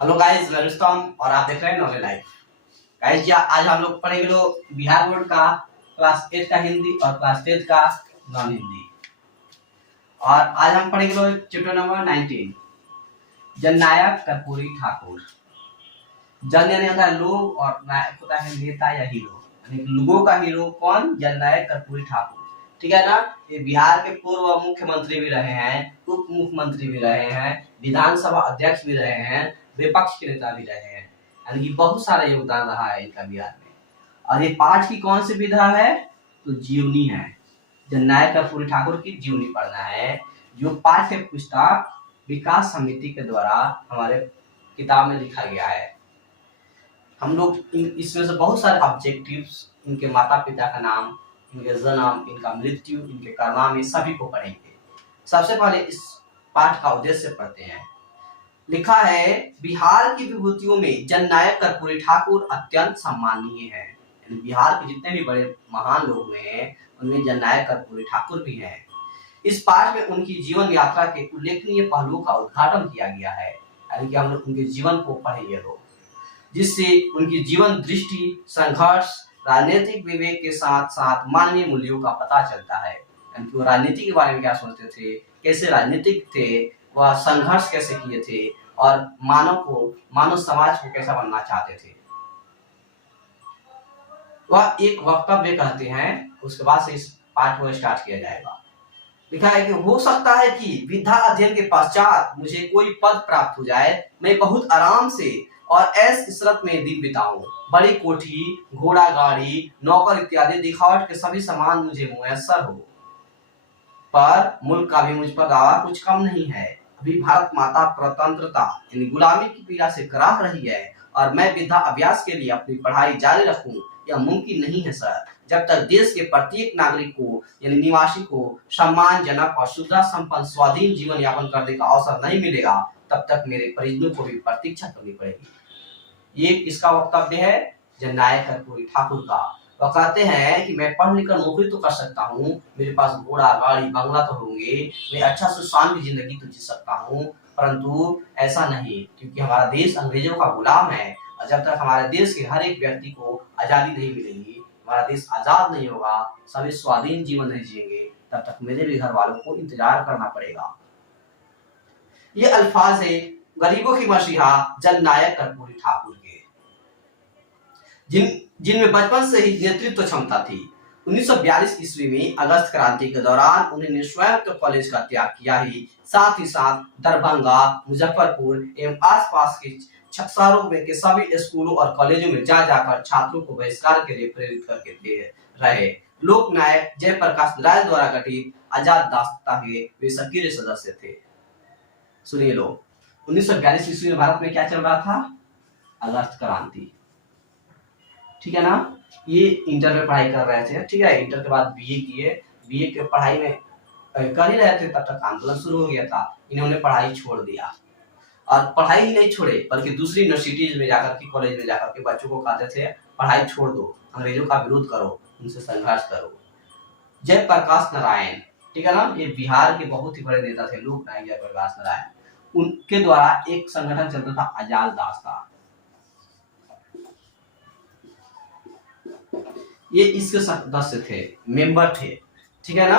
Hello guys, मैं रुस्तम और आप देख रहे हैं नॉलेज लाइफ। गाइस, आज हम लोग पढ़ेंगे बिहार बोर्ड का क्लास 8 का हिंदी और क्लास 10 का नॉन हिंदी। और आज हम पढ़ेंगे चैप्टर नंबर 19, जननायक कर्पूरी ठाकुर। जन यानी होता है लोग और नायक होता है नेता या हीरो। यानी लोगों का हीरो कौन? जननायक कर्पूरी ठाकुर। ठीक है ना। ये बिहार के पूर्व मुख्यमंत्री भी रहे हैं, उप मुख्यमंत्री भी रहे हैं, विधानसभा अध्यक्ष भी रहे हैं, विपक्ष के नेता भी रहे हैं। यानी कि बहुत सारा योगदान रहा है इनका बिहार में। और ये पाठ की कौन सी विधा है? तो जीवनी है। जननायक कर्पूरी ठाकुर की जीवनी पढ़ना है, जो पाठ्य पुस्तक विकास समिति के द्वारा हमारे किताब में लिखा गया है। हम लोग इसमें से बहुत सारे ऑब्जेक्टिव्स, इनके माता पिता का नाम, इनके जन्म, इनका मृत्यु, इनके कारनामे, ये सभी को पढ़ेंगे। सबसे पहले इस पाठ का उद्देश्य पढ़ते हैं। लिखा है, बिहार की विभूतियों में जननायक कर्पूरी ठाकुर अत्यंत सम्माननीय है। बिहार के जितने भी बड़े महान लोग हुए हैं उनमें जननायक कर्पूरी ठाकुर भी हैं। इस पाठ में उनकी जीवन यात्रा के उल्लेखनीय पहलुओं का उद्घाटन किया गया है। यानी कि हम लोग उनके जीवन को पढ़ेंगे लोग, जिससे उनकी जीवन दृष्टि, संघर्ष, राजनीतिक विवेक के साथ साथ मानवीय मूल्यों का पता चलता है। यानी कि वो राजनीति के बारे में क्या सोचते थे, कैसे राजनीतिक थे, वह संघर्ष कैसे किए थे और मानव समाज को कैसा बनना चाहते थे। वह एक वक्तव्य कहते हैं, उसके बाद से इस पाठ को स्टार्ट किया जाएगा। लिखा है कि हो सकता है कि विद्या अध्ययन के पश्चात मुझे कोई पद प्राप्त हो जाए, मैं बहुत आराम से और ऐश इशरत में दिन बिताऊं। बड़ी कोठी, घोड़ा गाड़ी, नौकर इत्यादि दिखावट के सभी सामान मुझे मुयस्सर हो, पर मुल्क का भी मुझ पर दावा कुछ कम नहीं है। अभी भारत माता प्रतंत्रता यानी गुलामी की पीड़ा से कराह रही है और मैं विद्या अभ्यास के लिए अपनी पढ़ाई जारी रखूं, यह मुमकिन नहीं है सर। जब तक देश के प्रत्येक नागरिक को यानी निवासी को सम्मानजनक और सुविधा संपन्न स्वाधीन जीवन यापन करने का अवसर नहीं मिलेगा, तब तक मेरे परिजनों को भी प्रतीक्षा करनी पड़ेगी। ये किसका वक्तव्य है? जननायक कर्पूरी ठाकुर का। वह कहते हैं कि मैं पढ़ लिखकर नौकरी तो कर सकता हूँ, मेरे पास घोड़ा गाड़ी बंगला तो होंगे, मैं अच्छा से शांत जिंदगी तो जी सकता हूँ, परंतु ऐसा नहीं, क्योंकि हमारा देश अंग्रेजों का गुलाम है और जब तक हमारे देश के हर एक व्यक्ति को आजादी नहीं मिलेगी, हमारा देश आजाद नहीं होगा, सभी स्वाधीन जीवन नहीं जिएंगे, तब तक मेरे भी घर वालों को इंतजार करना पड़ेगा। ये अल्फाज है गरीबों की मसीहा जननायक कर्पूरी ठाकुर के, जिनमें बचपन से ही नेतृत्व क्षमता थी। 1942 ईस्वी में अगस्त क्रांति के दौरान उन्होंने स्वयं तो कॉलेज का त्याग किया ही साथ दरभंगा, मुजफ्फरपुर एवं आसपास के शहरों में के सभी स्कूलों और कॉलेजों में जा जाकर छात्रों को बहिष्कार के लिए प्रेरित करके दे रहे। लोक नायक जयप्रकाश नारायण द्वारा गठित आजाद दास्ता के वे सक्रिय सदस्य थे। सुनिए लोग, 1942 ईस्वी में भारत में क्या चल रहा था? अगस्त क्रांति। ठीक है ना। ये इंटर में पढ़ाई कर रहे थे, ठीक है। इंटर के बाद बीए किए, बीए के पढ़ाई में कर ही रहे थे, तब तक आंदोलन शुरू हो गया था। इन्होंने पढ़ाई छोड़ दिया और पढ़ाई ही नहीं छोड़े बल्कि दूसरी यूनिवर्सिटीज में जाकर के, कॉलेज में जाकर के बच्चों को कहते थे पढ़ाई छोड़ दो, अंग्रेजों का विरोध करो, उनसे संघर्ष करो। जयप्रकाश नारायण, ठीक है ना, ये बिहार के बहुत ही बड़े नेता थे, लोक नायक जयप्रकाश नारायण। उनके द्वारा एक संगठन चलता था आजाद दास्ता, ये इसके सदस्य थे, मेंबर थे, ठीक है ना।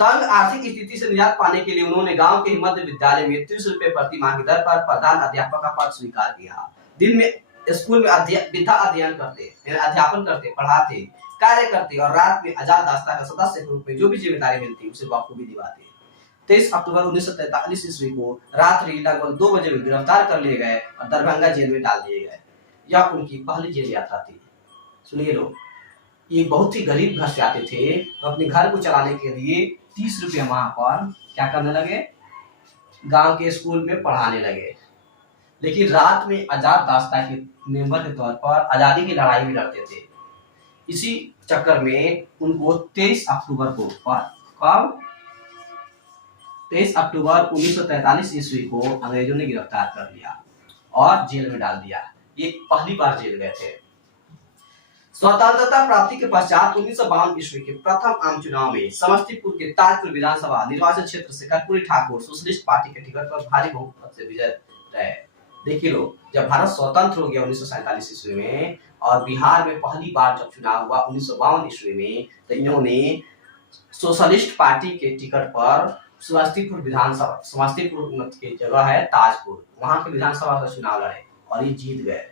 तंग आर्थिक स्थिति से निजात पाने के लिए उन्होंने गांव के मध्य विद्यालय में 30 रुपए प्रति माह की दर पर प्रधान अध्यापक का पद स्वीकार किया। दिन में स्कूल में विद्या अध्ययन करते, अध्यापन करते, पढ़ाते, कार्य करते और रात में आजाद दास्ता का सदस्य के रूप में जो भी जिम्मेदारी मिलती उसे बखूबी निभाते। 23 अक्टूबर 1943 ईस्वी को रात्रि लगभग 2 बजे में गिरफ्तार कर लिए गए और दरभंगा जेल में डाल दिए गए। यह उनकी पहली जेल यात्रा थी। सुनिए लोग, ये बहुत ही गरीब घर से आते थे, तो अपने घर को चलाने के लिए 30 रुपये माह पर क्या करने लगे? गांव के स्कूल में पढ़ाने लगे। लेकिन रात में आजाद दास्ता के मेंबर के तौर पर आजादी की लड़ाई भी लड़ते थे। इसी चक्कर में उनको 23 अक्टूबर को, कब? 23 अक्टूबर 1943 ईस्वी को अंग्रेजों ने गिरफ्तार कर लिया और जेल में डाल दिया। ये पहली बार जेल गए थे। स्वतंत्रता प्राप्ति के पश्चात 1952 ईस्वी के प्रथम आम चुनाव में समस्तीपुर के ताजपुर विधानसभा निर्वाचन क्षेत्र से कर्पूरी ठाकुर सोशलिस्ट पार्टी के टिकट पर भारी बहुमत से विजय रहे। देखिए लोग, जब भारत स्वतंत्र हो गया 1947 ईस्वी में और बिहार में पहली बार जब चुनाव हुआ 1952 ईस्वी में, तो इन्होंने सोशलिस्ट पार्टी के टिकट पर समस्तीपुर विधानसभा, समस्तीपुर की जगह है ताजपुर, वहां के विधानसभा का चुनाव लड़े और ये जीत गए।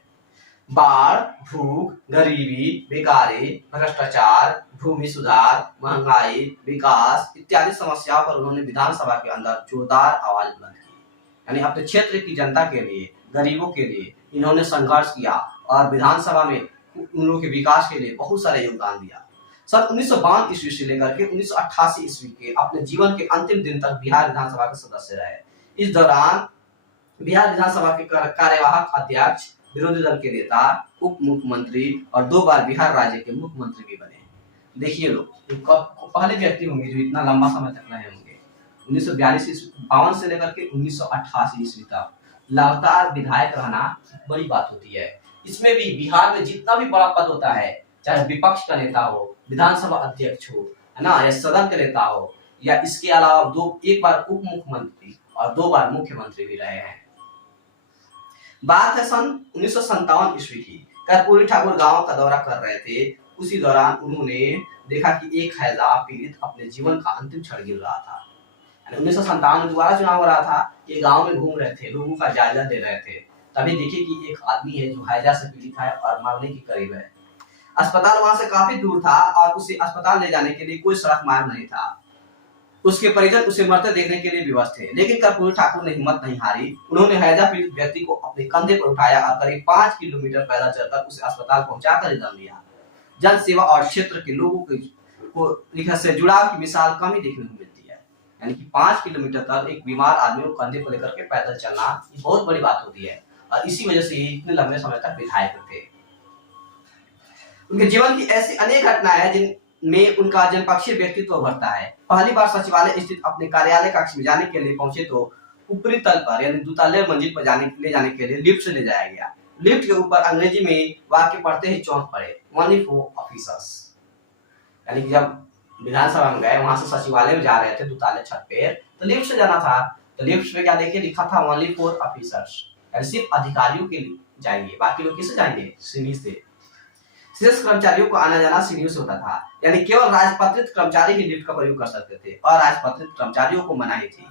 बाढ़, भूख, गरीबी, बेकारी, भ्रष्टाचार, भूमि सुधार, महंगाई, विकास इत्यादि समस्याओं पर उन्होंने विधानसभा के अंदर जोरदार आवाज बुलंद की। यानी अपने क्षेत्र की जनता के लिए, गरीबों के लिए इन्होंने संघर्ष किया और विधानसभा में उन लोगों के विकास के लिए बहुत सारा योगदान दिया। सन 1952 ईस्वी से लेकर के 1988 ईस्वी के अपने जीवन के अंतिम दिन तक बिहार विधानसभा के सदस्य रहे। इस दौरान बिहार विधानसभा के कार्यवाहक अध्यक्ष, विरोधी दल के नेता, उप मुख्यमंत्री और 2 बार बिहार राज्य के मुख्यमंत्री भी बने। देखिए लोग, पहले व्यक्ति होंगे जो इतना लंबा समय तक रहे होंगे। 1952 से लेकर के 1988 ईस्वी तक लगातार विधायक रहना बड़ी बात होती है। इसमें भी बिहार में जितना भी बड़ा पद होता है, चाहे विपक्ष का नेता हो, विधानसभा अध्यक्ष हो, है ना, या सदन के नेता हो, या इसके अलावा एक बार उप मुख्यमंत्री और 2 बार मुख्यमंत्री भी रहे हैं। बात है सन 1957 ईस्वी की। कर्पूरी ठाकुर गांव का दौरा कर रहे थे। उसी दौरान उन्होंने देखा कि एक हैजा पीड़ित अपने जीवन का अंतिम क्षण गिर रहा था। 1957 में दोबारा चुनाव हो रहा था। ये गांव में घूम रहे थे, लोगों का जायजा दे रहे थे। तभी देखिए कि एक आदमी है जो हैजा से पीड़ित है और मरने के करीब है। अस्पताल वहां से काफी दूर था और उसे अस्पताल ले जाने के लिए कोई सड़क मार्ग नहीं था। उसके परिजन उसे मरते देखने के लिए विवश थे, लेकिन कर्पूरी ठाकुर ने हिम्मत नहीं हारी। उन्होंने हैजा पीड़ित व्यक्ति को अपने कंधे पर उठाया और करीब 5 किलोमीटर पैदल चलकर उसे अस्पताल पहुंचाकर ही दम लिया। जन सेवा और क्षेत्र के लोगों को से जुड़ाव की मिसाल कम ही देखने को मिलती है। यानी कि 5 किलोमीटर तक एक बीमार आदमी को कंधे पर लेकर के पैदल चलना ये बहुत बड़ी बात होती है और इसी वजह से इतने लंबे समय तक विधायक थे। उनके जीवन की ऐसी अनेक घटनाएं हैं जिनमें उनका जनपक्षीय व्यक्तित्व उभरता है। पहली बार सचिवालय स्थित अपने कार्यालय कक्ष में जाने के लिए पहुंचे तो ऊपरी तल पर यानी द्वितलीय मंजिल पर ले जाने के लिए लिफ्ट से ले जाया गया। लिफ्ट के ऊपर अंग्रेजी में वाक्य पढ़ते ही चौंक पड़े, ओनली फॉर ऑफिसर्स। यानी कि जब विधानसभा में गए, वहां से सचिवालय में जा रहे थे द्वितलीय छत पे, तो लिफ्ट से जाना था, तो लिफ्ट पे क्या देखिए लिखा था ओनली फॉर ऑफिसर्स, यानी सिर्फ अधिकारियों के लिए जाएंगे, बाकी लोग किससे जाएंगे? सीढ़ी से। शेष कर्मचारियों को आना जाना सीढ़ियों से होता था। यानी केवल राजपत्रित कर्मचारी ही लिफ्ट का प्रयोग कर सकते थे और राजपत्रित कर्मचारियों को मनाही थी।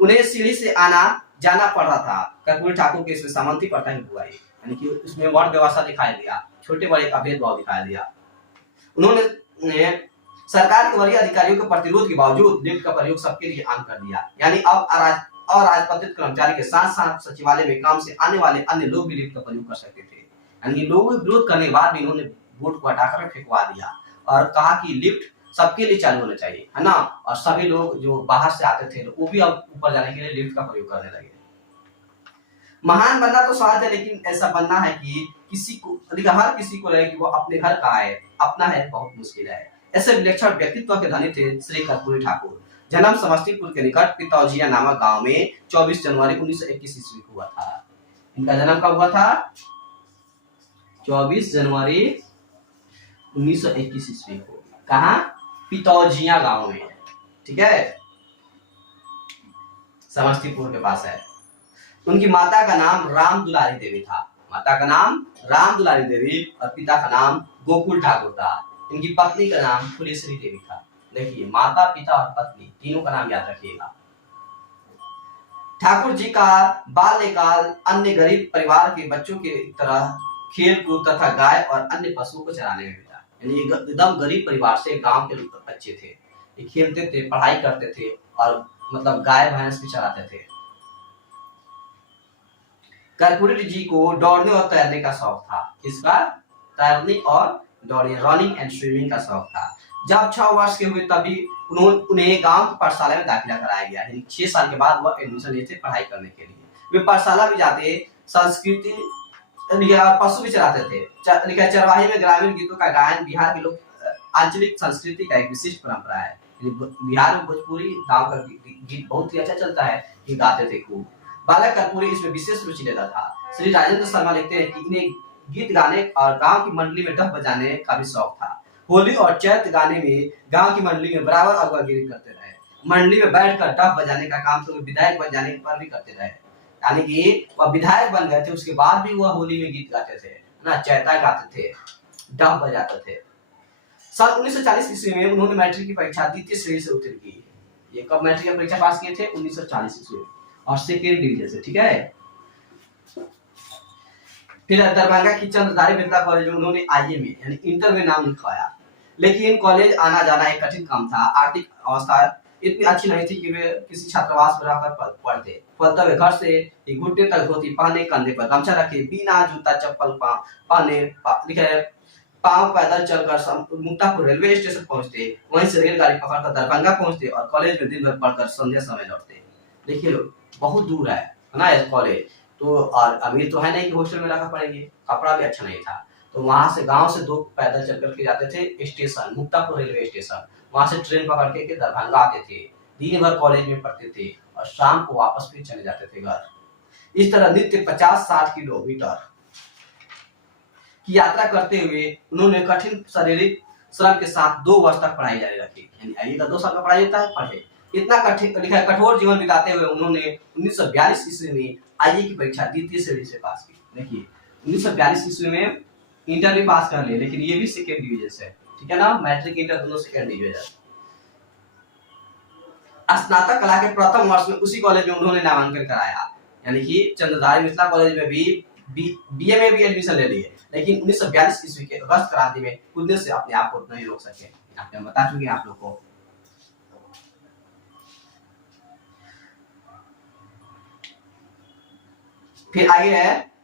उन्हें सीढ़ी से आना जाना पड़ रहा था। कर्पूरी ठाकुर के इसमें सामंती पट्टा ही हुआ, यानी कि उसमें वर्ण व्यवस्था दिखाई दिया, छोटे बड़े का भेदभाव दिखाई दिया। उन्होंने सरकार के वरीय अधिकारियों के प्रतिरोध के बावजूद लिफ्ट का प्रयोग सबके लिए आम कर दिया। यानी अब अराजपत्रित कर्मचारी के साथ साथ सचिवालय में काम से आने वाले अन्य लोग भी लिफ्ट का प्रयोग कर सकते थे। यानी लोगों के विरोध करने के बाद भी इन्होंने बोर्ड को हटाकर फेंकवा दिया और कहा कि लिफ्ट सबके लिए चालू होना चाहिए, है ना, और सभी लोग जो बाहर से आते थे वो भी अब ऊपर जाने के लिए लिफ्ट का प्रयोग करने लगे। महान बनना तो सहज है, लेकिन ऐसा बनना है कि हर किसी को रहे कि वो अपने घर का है, अपना है बहुत मुश्किल है। ऐसे विलक्षण व्यक्तित्व के धनी थे श्री कर्पूरी ठाकुर। जन्म समस्तीपुर के निकट पितौजिया नामक गांव में 24 जनवरी 1921 ईस्वी को हुआ था। इनका जन्म कब हुआ था? 24 जनवरी 1921 ईस्वी को। कहाँ? पितौजिया गांव में, ठीक है, समस्तीपुर के पास है। उनकी माता का नाम राम दुलारी देवी था। माता का नाम राम दुलारी देवी और पिता का नाम गोकुल ठाकुर था। इनकी पत्नी का नाम फुलेश्वरी देवी था। देखिए, माता, पिता और पत्नी तीनों का नाम याद रखिएगा। ठाकुर जी का बाल्यकाल अन्य गरीब परिवार के बच्चों की तरह खेल कूद तथा गाय और अन्य पशुओं को चराने में बीता। यानी एकदम गरीब परिवार से गांव के बच्चे थे। ये खेलते थे, पढ़ाई करते थे और मतलब गाय भैंस भी चराते थे। कर्पूरी जी को दौड़ने और तैरने का शौक था। किसका? तैरने और दौड़ने, रनिंग एंड स्विमिंग का शौक था। जब 6 वर्ष के हुए तभी उन्हें गांव की पाठशाला में दाखिला कराया गया। 6 साल के बाद वह एडमिशन लेते पढ़ाई करने के लिए। वे पाठशाला भी जाते, संस्कृति पशु भी चराते थे। चरवाही में ग्रामीण गीतों का गायन बिहार के लोग आंचलिक संस्कृति का एक विशिष्ट परंपरा है। बिहार में भोजपुरी गांव का गीत बहुत ही अच्छा चलता है, ये गाते थे खूब। बालक कर्पूरी इसमें विशेष रुचि लेता था। श्री राजेंद्र शर्मा लिखते हैं कि इन्हें गीत गाने और गांव की मंडली में डफ बजाने का भी शौक था। होली और चैत गाने में गांव की मंडली में बराबर अगुवागिरी करते रहे। मंडली में बैठकर डफ बजाने का काम तो विधायक बन जाने पर भी करते रहे। यानी कि वह विधायक बन गए थे, उसके बाद भी वह होली में गीत गाते थे ना, चैता गाते थे, डफ बजाते थे। सन 1940 ईस्वी में उन्होंने मैट्रिक की परीक्षा द्वितीय श्रेणी से उत्तीर्ण की। ये कब मैट्रिक की परीक्षा पास किए थे? 1940 ईस्वी में, और सेकेंड डिवीजन से, ठीक है। फिर दरभंगा की चंद्रधारी बिरला कॉलेज में उन्होंने आईए में यानी इंटर में नाम लिखवाया, लेकिन कॉलेज आना जाना एक कठिन काम था। आर्थिक अवस्था इतनी अच्छी नहीं थी कि वे किसी छात्रावास में रहकर पढ़ते। फलतः वे घर से घुटने तक धोती पहने, कंधे पर गमछा रखे, बिना जूता चप्पल पहने पांव पैदल चलकर मुक्तापुर रेलवे स्टेशन पहुंचते, वहीं से रेलगाड़ी पकड़कर दरभंगा पहुंचते और कॉलेज में दिन भर पढ़कर संध्या समय लौटते। देखिए बहुत दूर है ना ये कॉलेज, तो और अमीर तो है नहीं कि हॉस्टल में रहकर पढ़ेंगे, कपड़ा भी अच्छा नहीं था, तो वहां से गांव से 2 पैदल चल करके जाते थे स्टेशन, मुक्तापुर रेलवे स्टेशन, वहां से ट्रेन पकड़ के दरभंगा आते थे, दिन भर कॉलेज में पढ़ते थे और शाम को वापस फिर चले जाते थे घर। इस तरह नित्य 50-60 किलोमीटर की यात्रा करते हुए उन्होंने कठिन शारीरिक श्रम के साथ 2 वर्ष तक पढ़ाई जारी रखी। यानी आईए का 2 साल का पढ़ाई होता है, पढ़े। इतना कठोर जीवन बिताते हुए उन्होंने 1942 ईस्वी में आईए की परीक्षा द्वितीय श्रेणी से पास की। देखिए 1942 ईस्वी में इंटर भी पास कर लिए, लेकिन ये भी सेकेंड डिवीजन से, ठीक है ना, मैट्रिक इंटर दोनों सेकेंड डिवीजन। स्नातक कला के प्रथम वर्ष में उसी कॉलेज में उन्होंने नामांकन कराया, यानी कि चंद्रधारी मिथिला कॉलेज में भी बीए में भी एडमिशन ले लिए, लेकिन 1942 ईस्वी के अगस्त क्रांति में कूदने से अपने आप को नहीं रोक सके। आपने बता चुके आप लोग को। फिर आगे है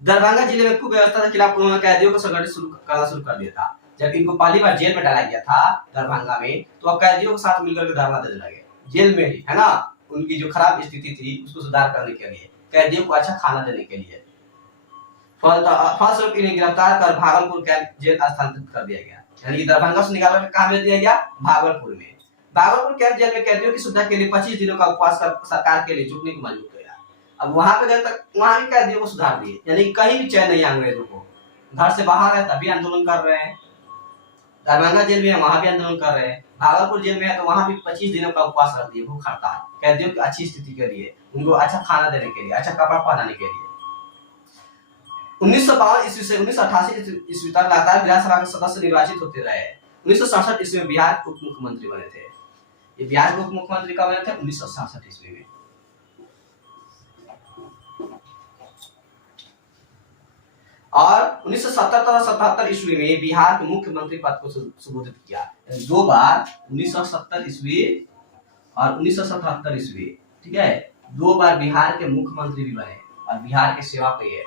दरभंगा जिले में कुव्यवस्था के खिलाफ उन्होंने कैदियों को संगठित करना शुरू कर दिया था। जब इनको पहली बार जेल में डाला गया था दरभंगा में, तो अब कैदियों के साथ मिलकर के धरना देने लगे जेल में ही, है ना। उनकी जो खराब स्थिति थी उसको सुधार करने के लिए, कैदियों को अच्छा खाना देने के लिए, फलस्वरूप इन्हें गिरफ्तार कर भागलपुर कैंप जेल स्थानांतरित कर दिया गया। यानी दरभंगा से निकाल कर कहां भेज दिया गया? भागलपुर में। भागलपुर कैंप जेल में कैदियों की सुविधा के लिए 25 दिनों का उपवास कर सरकार के लिए झुकने को मजबूर किया। अब वहां पे गए तक वहां के कैदियों को सुधार दिए, यानी कहीं भी चैन नहीं अंग्रेजों को। घर से बाहर है तभी आंदोलन कर रहे हैं, दरभंगा जेल में है वहां भी आंदोलन कर रहे हैं, भागलपुर जेल में है तो वहां भी 25 दिनों का उपवास रख दिए, भूख हड़ताल, कैदियों की अच्छी स्थिति के लिए, उनको अच्छा खाना देने के लिए, अच्छा कपड़ा पहनाने के लिए। 1952 ईस्वी से 1988 ईस्वी तक लगातार विधानसभा के सदस्य निर्वाचित होते रहे। 1967 ईस्वी में बिहार के उप मुख्यमंत्री बने थे। ये बिहार के उप मुख्यमंत्री कब बने थे? 1967 ईस्वी में। और 1970 तथा 77 ईस्वी में बिहार के मुख्यमंत्री पद को संबोधित किया। 2 बार 1970 ईस्वी और 1977 ईस्वी, ठीक है, 2 बार बिहार के मुख्यमंत्री भी बने और बिहार की सेवा की है।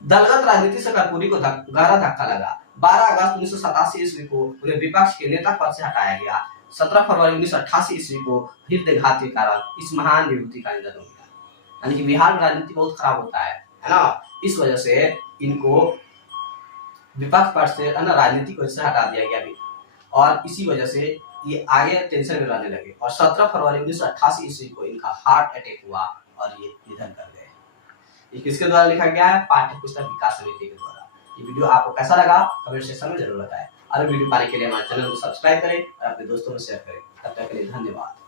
दलगत राजनीति से कर्पूरी को गहरा धक्का लगा। 12 अगस्त 1987 ईस्वी को उन्हें विपक्ष के नेता पद से हटाया गया। 17 फरवरी 1988 ईस्वी को हृदयघात के कारण इस महान विभूति का निधन हो गया। यानी कि बिहार में राजनीति बहुत खराब होता है ना, इस वजह से इनको विपक्ष पद से है ना राजनीति को इससे हटा दिया गया भी, और इसी वजह से ये आगे टेंशन में रहने लगे। और 17 फरवरी 1988 ईस्वी को इनका हार्ट अटैक हुआ और ये निधन कर गए। ये किसके द्वारा लिखा गया है? पाठ्य पुस्तक विकास समिति के द्वारा। ये वीडियो आपको कैसा लगा कमेंट सेक्शन में जरूर बताएं। और वीडियो पाने के लिए हमारे चैनल को सब्सक्राइब करें और अपने दोस्तों में शेयर करें। तब तक के लिए धन्यवाद।